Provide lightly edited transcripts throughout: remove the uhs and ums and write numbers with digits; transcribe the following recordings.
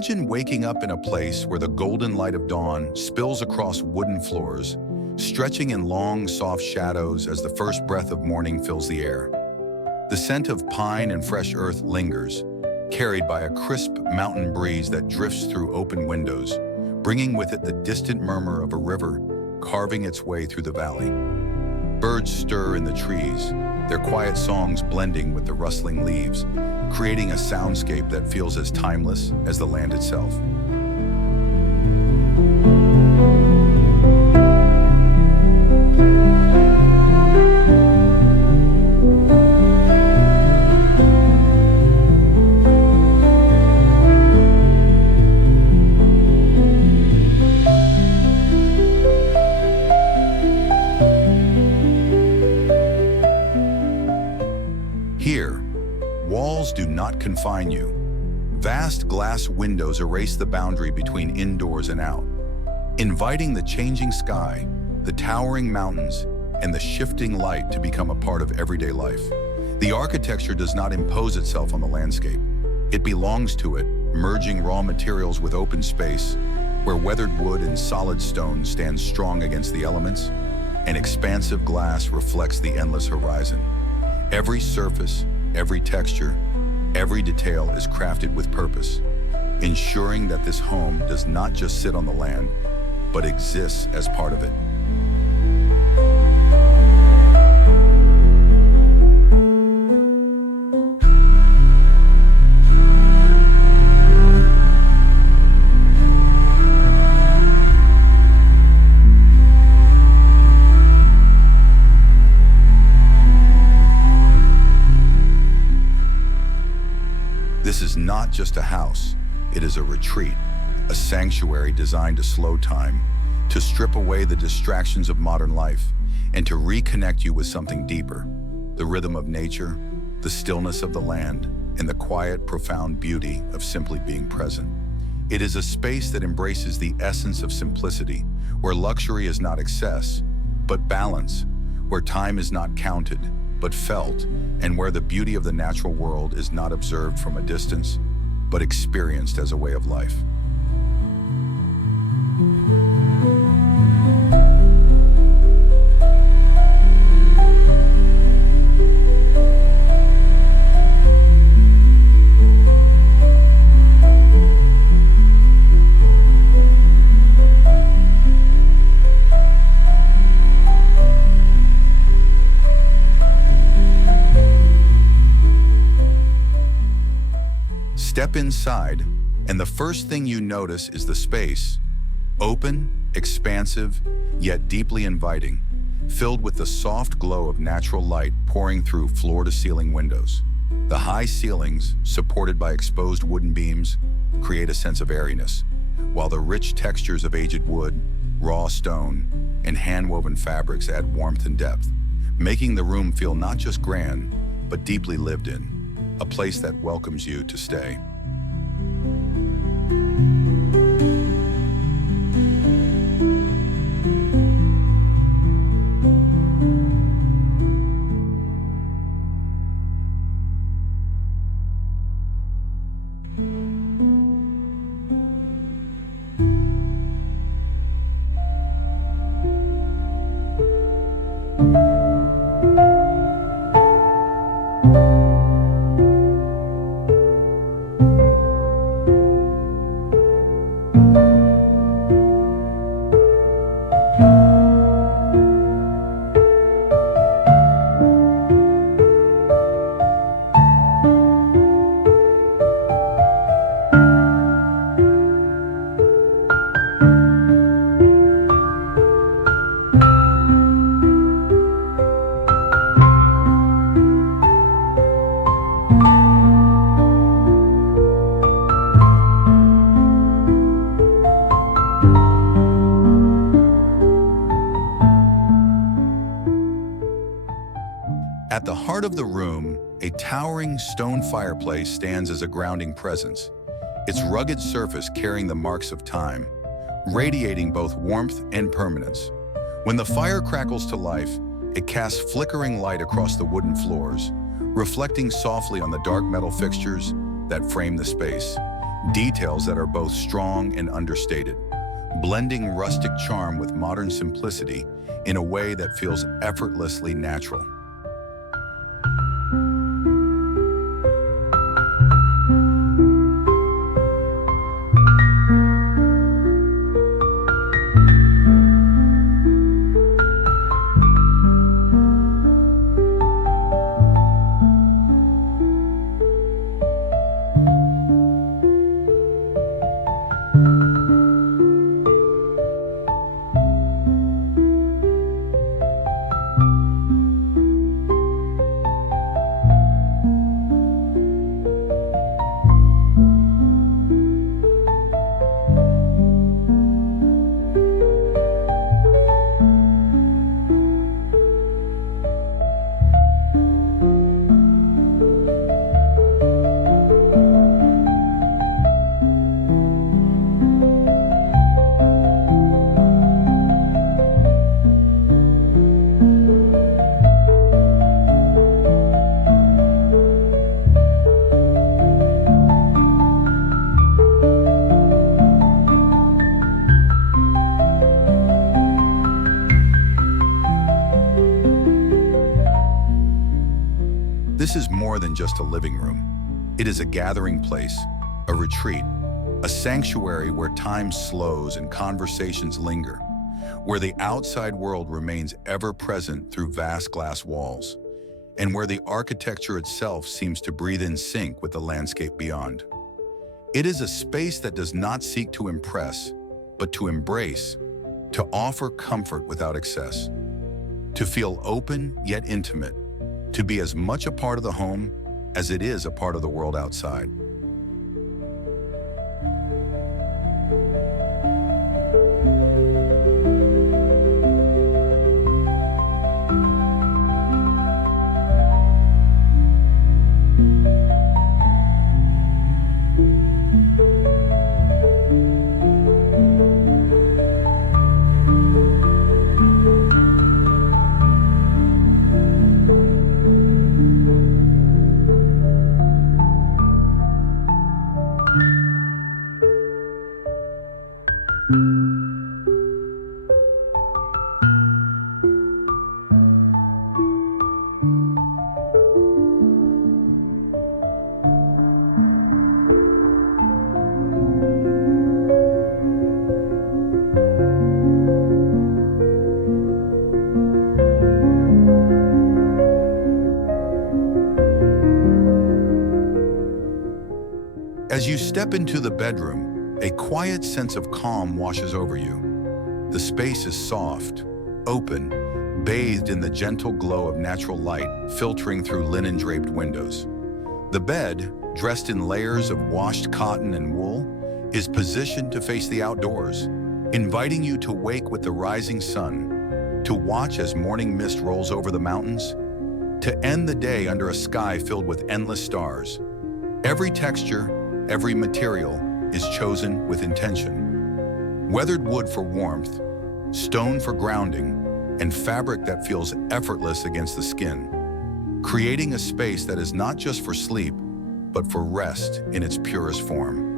Imagine waking up in a place where the golden light of dawn spills across wooden floors, stretching in long, soft shadows as the first breath of morning fills the air. The scent of pine and fresh earth lingers, carried by a crisp mountain breeze that drifts through open windows, bringing with it the distant murmur of a river carving its way through the valley. Birds stir in the trees, their quiet songs blending with the rustling leaves, creating a soundscape that feels as timeless as the land itself. Here, walls do not confine you. Vast glass windows erase the boundary between indoors and out, inviting the changing sky, the towering mountains, and the shifting light to become a part of everyday life. The architecture does not impose itself on the landscape. It belongs to it, merging raw materials with open space, where weathered wood and solid stone stand strong against the elements, and expansive glass reflects the endless horizon. Every surface, every texture, every detail is crafted with purpose, ensuring that this home does not just sit on the land, but exists as part of it. This is not just a house, it is a retreat, a sanctuary designed to slow time, to strip away the distractions of modern life, and to reconnect you with something deeper, the rhythm of nature, the stillness of the land, and the quiet, profound beauty of simply being present. It is a space that embraces the essence of simplicity, where luxury is not excess, but balance, where time is not counted, but felt, and where the beauty of the natural world is not observed from a distance, but experienced as a way of life. Step inside, and the first thing you notice is the space, open, expansive, yet deeply inviting, filled with the soft glow of natural light pouring through floor-to-ceiling windows. The high ceilings, supported by exposed wooden beams, create a sense of airiness, while the rich textures of aged wood, raw stone, and hand-woven fabrics add warmth and depth, making the room feel not just grand, but deeply lived in, a place that welcomes you to stay. At the heart of the room, a towering stone fireplace stands as a grounding presence, its rugged surface carrying the marks of time, radiating both warmth and permanence. When the fire crackles to life, it casts flickering light across the wooden floors, reflecting softly on the dark metal fixtures that frame the space. Details that are both strong and understated, blending rustic charm with modern simplicity in a way that feels effortlessly natural. This is more than just a living room. It is a gathering place, a retreat, a sanctuary where time slows and conversations linger, where the outside world remains ever present through vast glass walls, and where the architecture itself seems to breathe in sync with the landscape beyond. It is a space that does not seek to impress, but to embrace, to offer comfort without excess, to feel open yet intimate, to be as much a part of the home as it is a part of the world outside. As you step into the bedroom, a quiet sense of calm washes over you. The space is soft, open, bathed in the gentle glow of natural light filtering through linen-draped windows. The bed, dressed in layers of washed cotton and wool, is positioned to face the outdoors, inviting you to wake with the rising sun, to watch as morning mist rolls over the mountains, to end the day under a sky filled with endless stars. Every texture, every material is chosen with intention. Weathered wood for warmth, stone for grounding, and fabric that feels effortless against the skin, creating a space that is not just for sleep, but for rest in its purest form.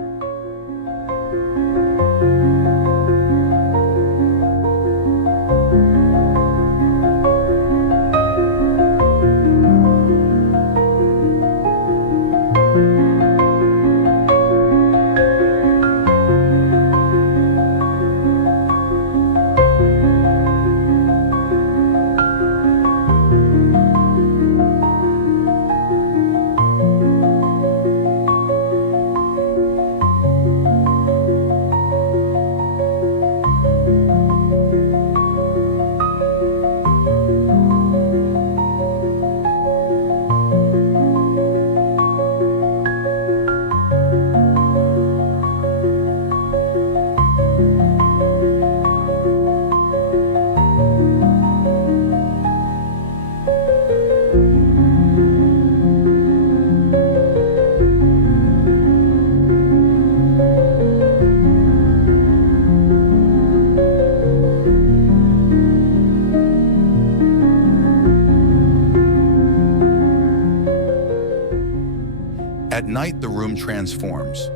At night, the room transforms.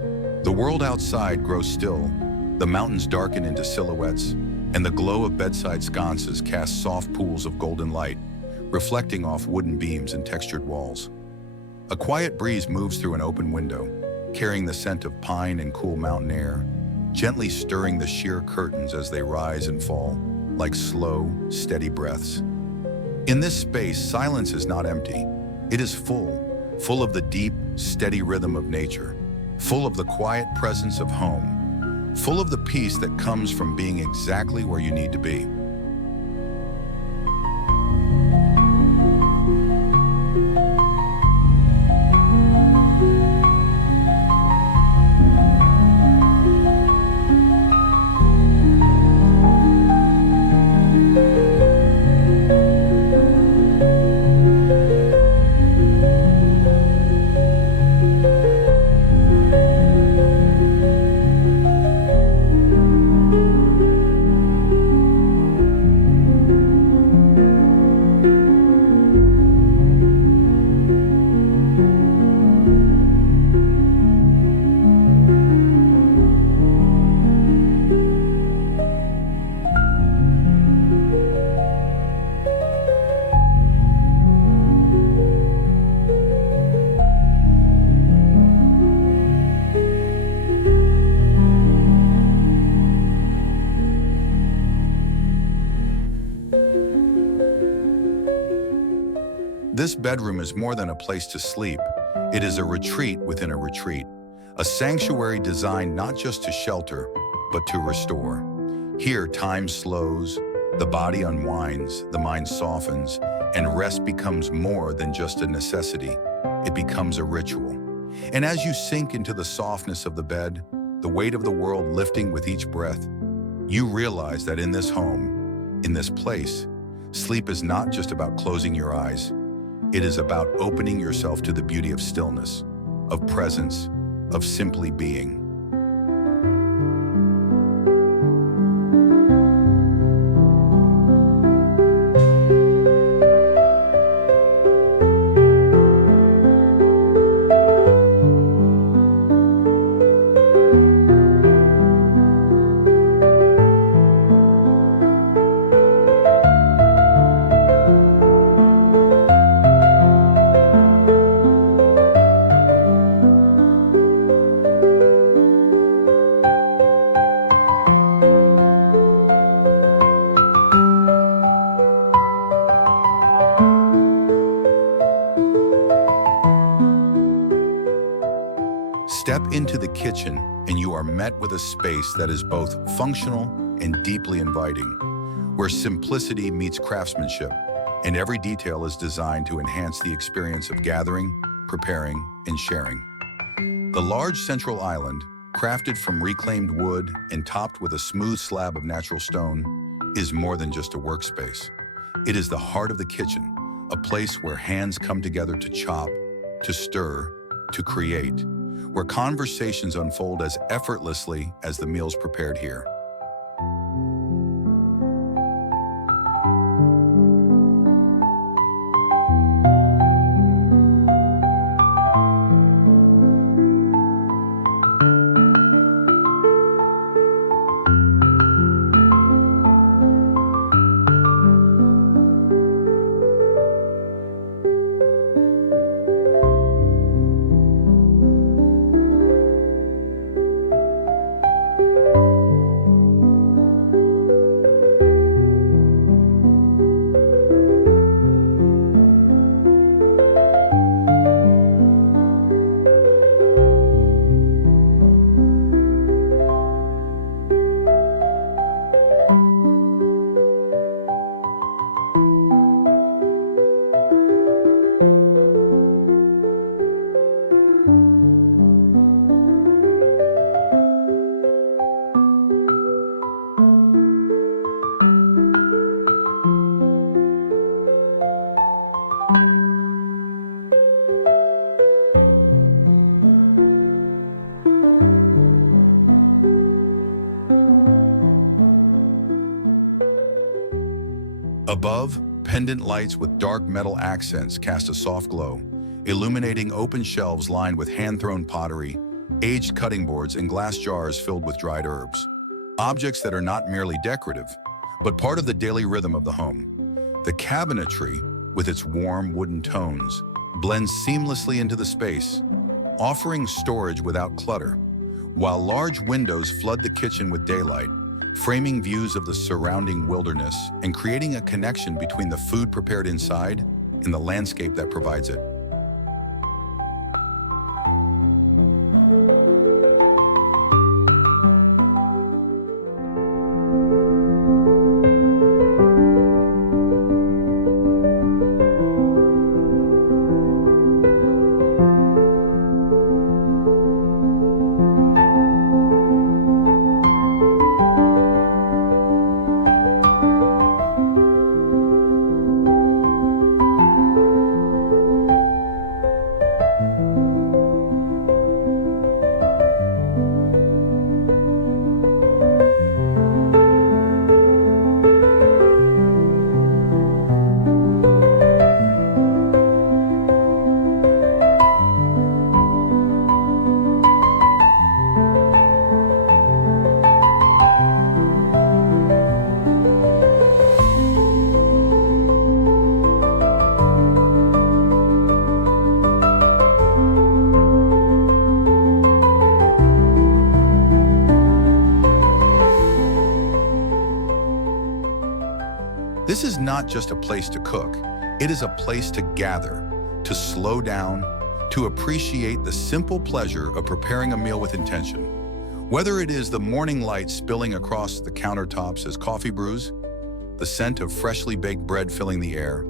The world outside grows still, the mountains darken into silhouettes, and the glow of bedside sconces casts soft pools of golden light, reflecting off wooden beams and textured walls. A quiet breeze moves through an open window, carrying the scent of pine and cool mountain air, gently stirring the sheer curtains as they rise and fall, like slow, steady breaths. In this space, silence is not empty. It is full of the deep, steady rhythm of nature, full of the quiet presence of home, full of the peace that comes from being exactly where you need to be. This bedroom is more than a place to sleep. It is a retreat within a retreat, a sanctuary designed not just to shelter, but to restore. Here, time slows, the body unwinds, the mind softens, and rest becomes more than just a necessity. It becomes a ritual. And as you sink into the softness of the bed, the weight of the world lifting with each breath, you realize that in this home, in this place, sleep is not just about closing your eyes. It is about opening yourself to the beauty of stillness, of presence, of simply being. Step into the kitchen and you are met with a space that is both functional and deeply inviting, where simplicity meets craftsmanship, and every detail is designed to enhance the experience of gathering, preparing, and sharing. The large central island, crafted from reclaimed wood and topped with a smooth slab of natural stone, is more than just a workspace. It is the heart of the kitchen, a place where hands come together to chop, to stir, to create, where conversations unfold as effortlessly as the meals prepared here. Above, pendant lights with dark metal accents cast a soft glow, illuminating open shelves lined with hand-thrown pottery, aged cutting boards, and glass jars filled with dried herbs. Objects that are not merely decorative, but part of the daily rhythm of the home. The cabinetry, with its warm wooden tones, blends seamlessly into the space, offering storage without clutter, while large windows flood the kitchen with daylight, framing views of the surrounding wilderness and creating a connection between the food prepared inside and the landscape that provides it. This is not just a place to cook, it is a place to gather, to slow down, to appreciate the simple pleasure of preparing a meal with intention. Whether it is the morning light spilling across the countertops as coffee brews, the scent of freshly baked bread filling the air,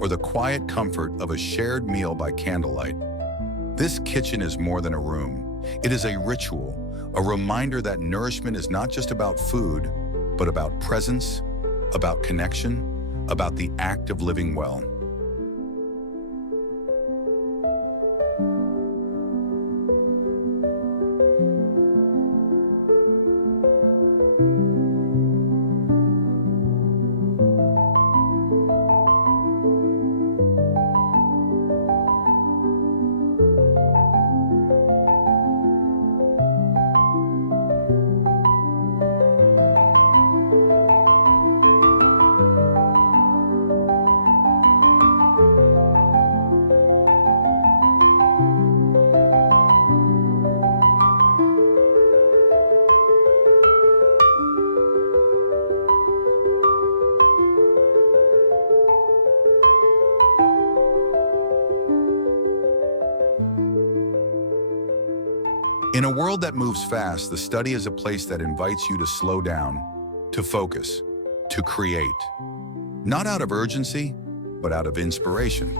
or the quiet comfort of a shared meal by candlelight, this kitchen is more than a room. It is a ritual, a reminder that nourishment is not just about food, but about presence, about connection, about the act of living well. In a world that moves fast, the study is a place that invites you to slow down, to focus, to create. Not out of urgency, but out of inspiration.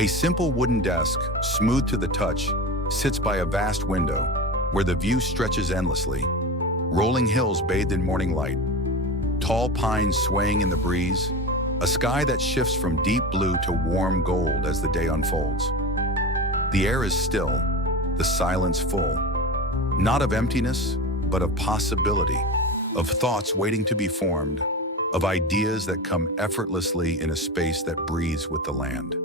A simple wooden desk, smooth to the touch, sits by a vast window where the view stretches endlessly. Rolling hills bathed in morning light, tall pines swaying in the breeze, a sky that shifts from deep blue to warm gold as the day unfolds. The air is still, the silence full, not of emptiness, but of possibility, of thoughts waiting to be formed, of ideas that come effortlessly in a space that breathes with the land.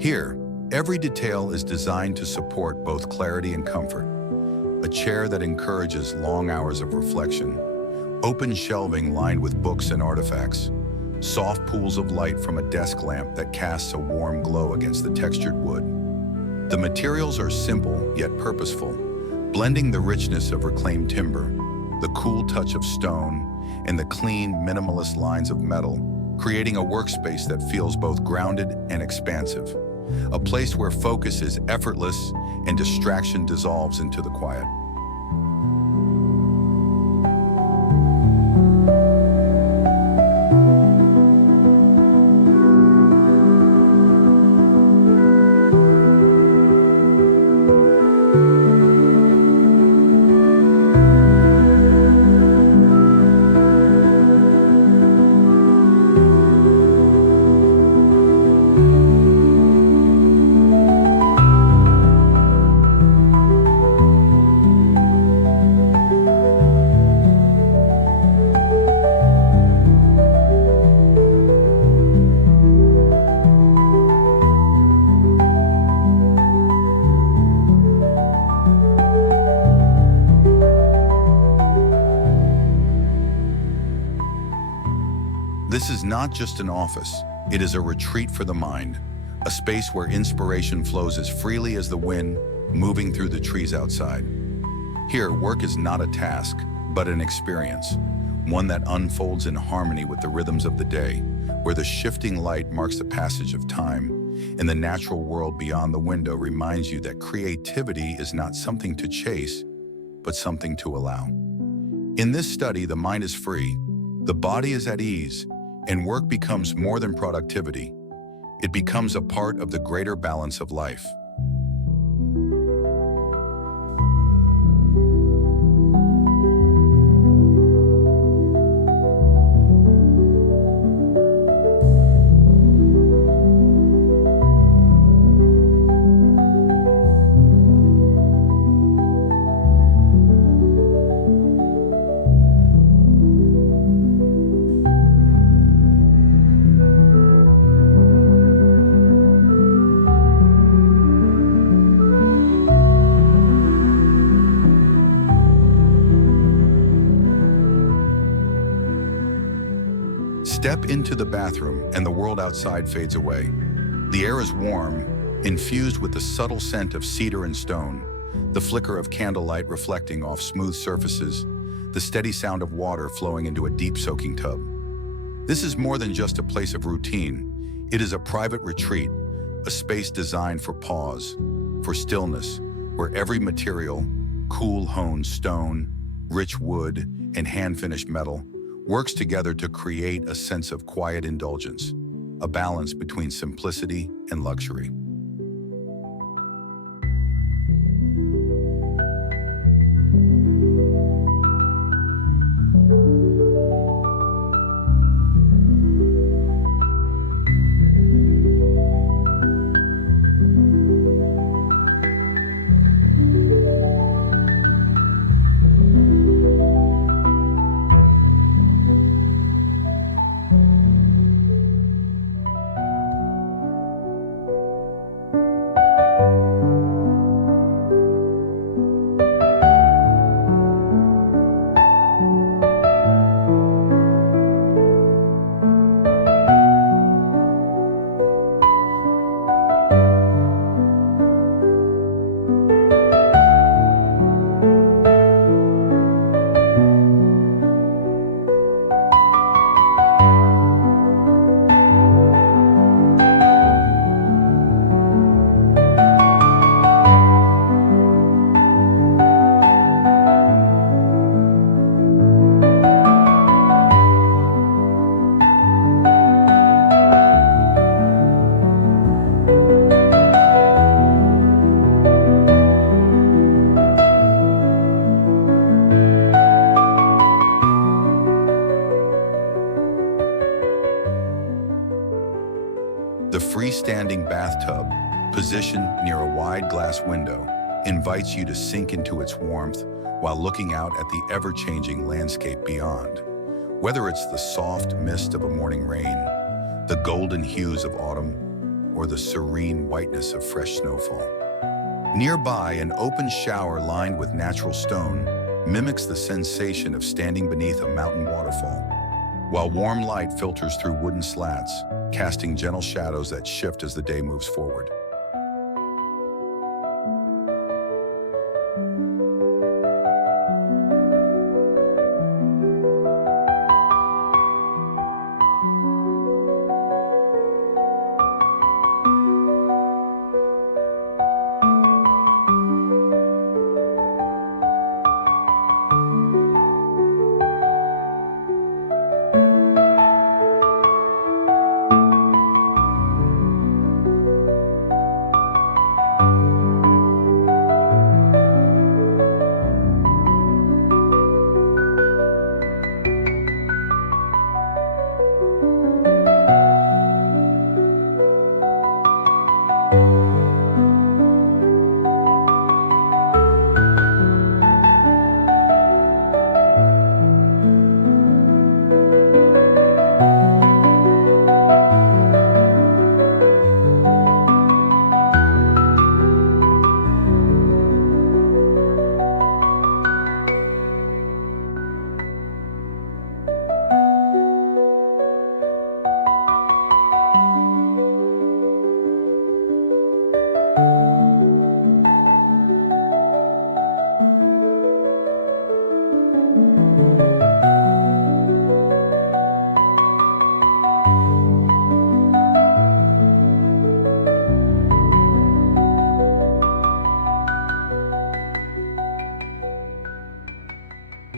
Here, every detail is designed to support both clarity and comfort. A chair that encourages long hours of reflection, open shelving lined with books and artifacts, soft pools of light from a desk lamp that casts a warm glow against the textured wood. The materials are simple yet purposeful, blending the richness of reclaimed timber, the cool touch of stone, and the clean, minimalist lines of metal, creating a workspace that feels both grounded and expansive. A place where focus is effortless and distraction dissolves into the quiet. This is not just an office, it is a retreat for the mind, a space where inspiration flows as freely as the wind moving through the trees outside. Here, work is not a task, but an experience, one that unfolds in harmony with the rhythms of the day, where the shifting light marks the passage of time, and the natural world beyond the window reminds you that creativity is not something to chase, but something to allow. In this study, the mind is free, the body is at ease, and work becomes more than productivity. It becomes a part of the greater balance of life. Step into the bathroom and the world outside fades away. The air is warm, infused with the subtle scent of cedar and stone, the flicker of candlelight reflecting off smooth surfaces, the steady sound of water flowing into a deep soaking tub. This is more than just a place of routine. It is a private retreat, a space designed for pause, for stillness, where every material, cool honed stone, rich wood, and hand-finished metal, works together to create a sense of quiet indulgence, a balance between simplicity and luxury. The freestanding bathtub, positioned near a wide glass window, invites you to sink into its warmth while looking out at the ever-changing landscape beyond. Whether it's the soft mist of a morning rain, the golden hues of autumn, or the serene whiteness of fresh snowfall. Nearby, an open shower lined with natural stone mimics the sensation of standing beneath a mountain waterfall, while warm light filters through wooden slats, casting gentle shadows that shift as the day moves forward.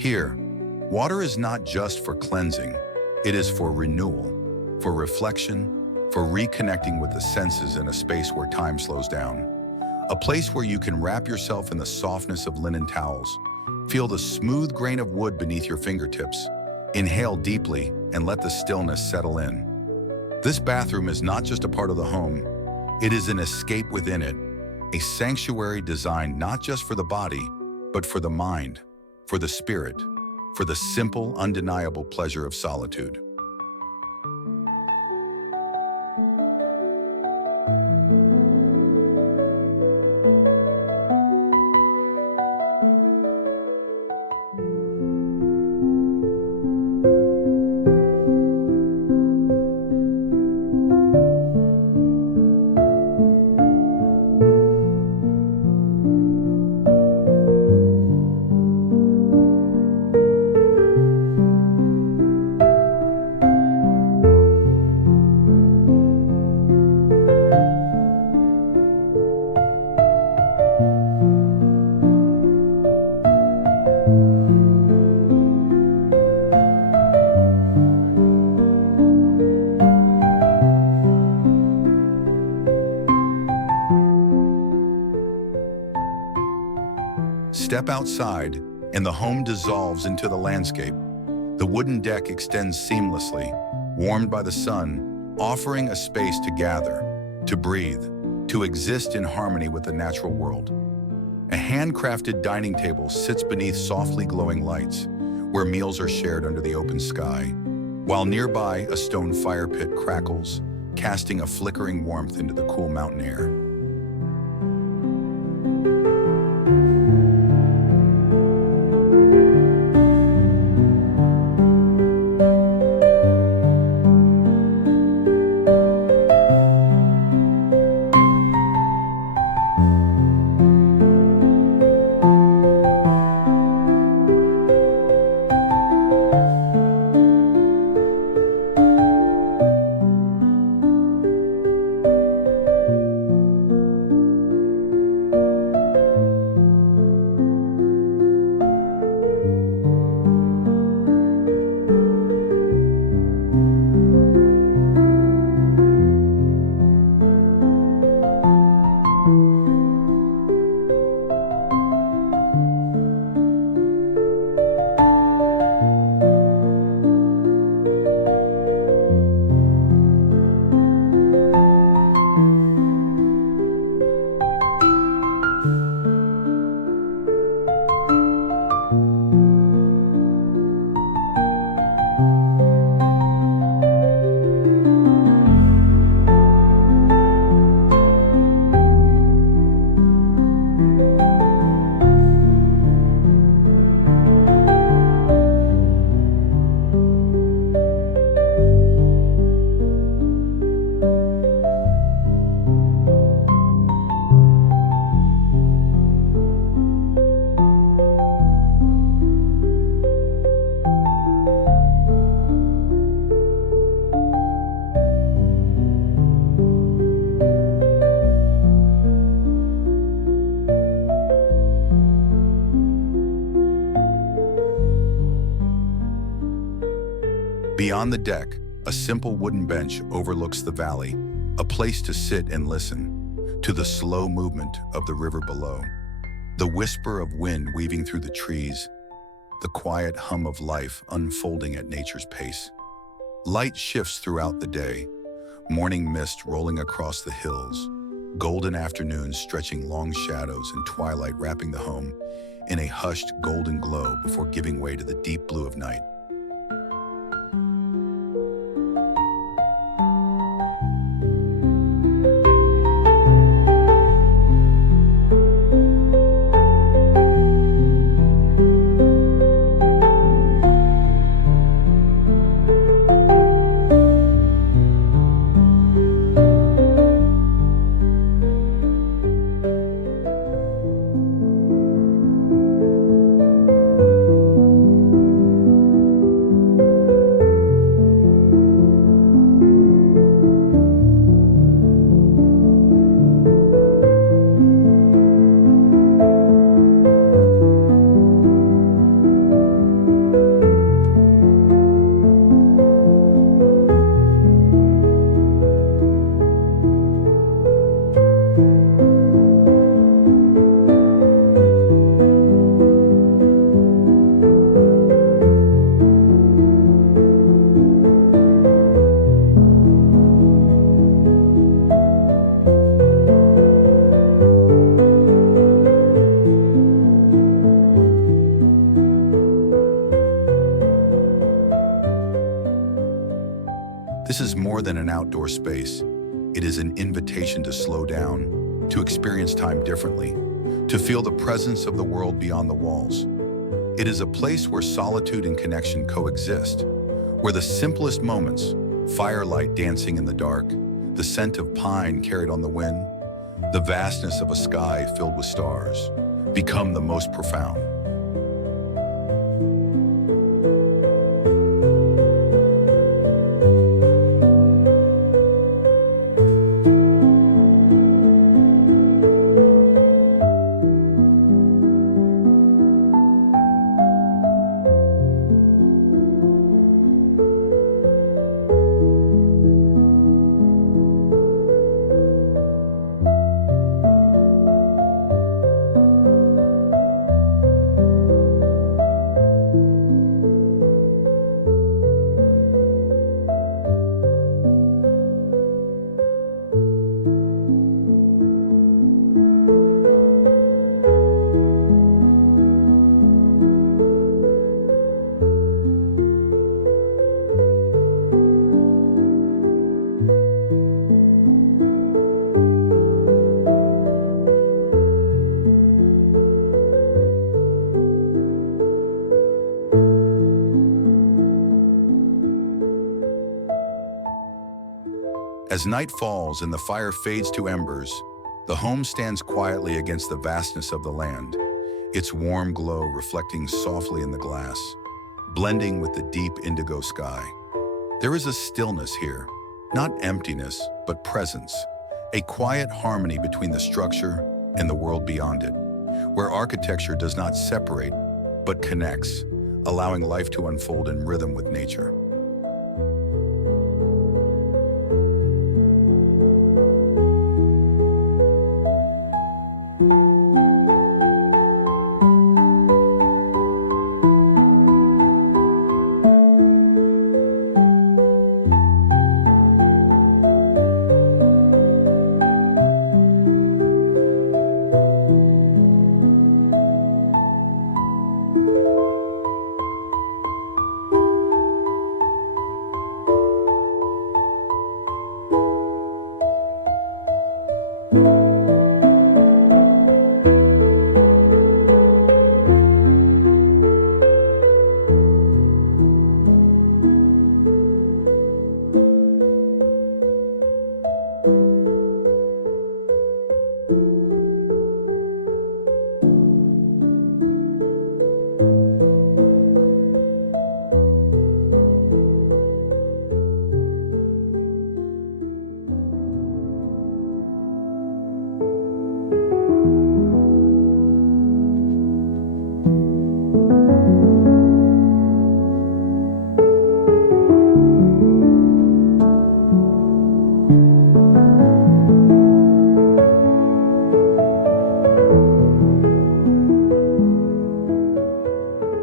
Here, water is not just for cleansing, it is for renewal, for reflection, for reconnecting with the senses in a space where time slows down. A place where you can wrap yourself in the softness of linen towels, feel the smooth grain of wood beneath your fingertips, inhale deeply, and let the stillness settle in. This bathroom is not just a part of the home, it is an escape within it, a sanctuary designed not just for the body, but for the mind, for the spirit, for the simple, undeniable pleasure of solitude. Step outside, and the home dissolves into the landscape. The wooden deck extends seamlessly, warmed by the sun, offering a space to gather, to breathe, to exist in harmony with the natural world. A handcrafted dining table sits beneath softly glowing lights, where meals are shared under the open sky, while nearby a stone fire pit crackles, casting a flickering warmth into the cool mountain air. Beyond the deck, a simple wooden bench overlooks the valley, a place to sit and listen to the slow movement of the river below, the whisper of wind weaving through the trees, the quiet hum of life unfolding at nature's pace. Light shifts throughout the day, morning mist rolling across the hills, golden afternoons stretching long shadows, and twilight wrapping the home in a hushed golden glow before giving way to the deep blue of night. This is more than an outdoor space. It is an invitation to slow down, to experience time differently, to feel the presence of the world beyond the walls. It is a place where solitude and connection coexist, where the simplest moments, firelight dancing in the dark, the scent of pine carried on the wind, the vastness of a sky filled with stars, become the most profound. As night falls and the fire fades to embers, the home stands quietly against the vastness of the land, its warm glow reflecting softly in the glass, blending with the deep indigo sky. There is a stillness here, not emptiness, but presence, a quiet harmony between the structure and the world beyond it, where architecture does not separate, but connects, allowing life to unfold in rhythm with nature.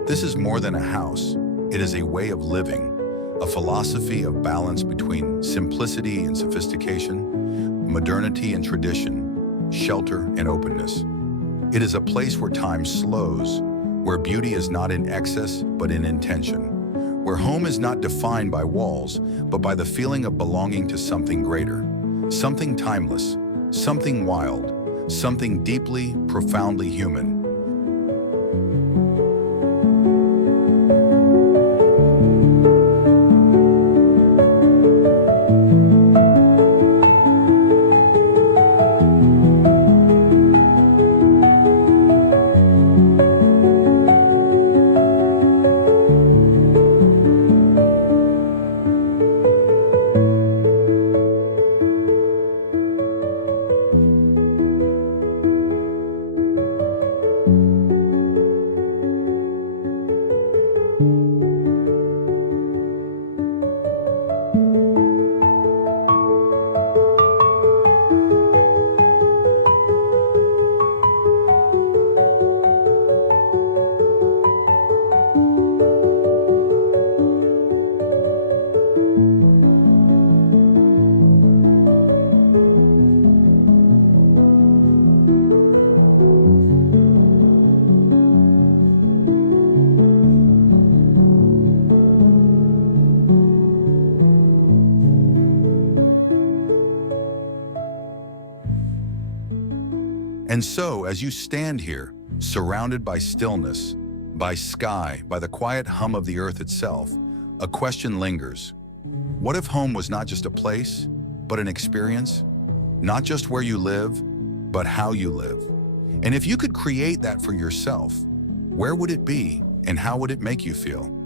This is more than a house. It is a way of living, a philosophy of balance between simplicity and sophistication, modernity and tradition, shelter and openness. It is a place where time slows, where beauty is not in excess but in intention, where home is not defined by walls but by the feeling of belonging to something greater, something timeless, something wild, something deeply, profoundly human. And so, as you stand here, surrounded by stillness, by sky, by the quiet hum of the earth itself, a question lingers. What if home was not just a place, but an experience? Not just where you live, but how you live. And if you could create that for yourself, where would it be and how would it make you feel?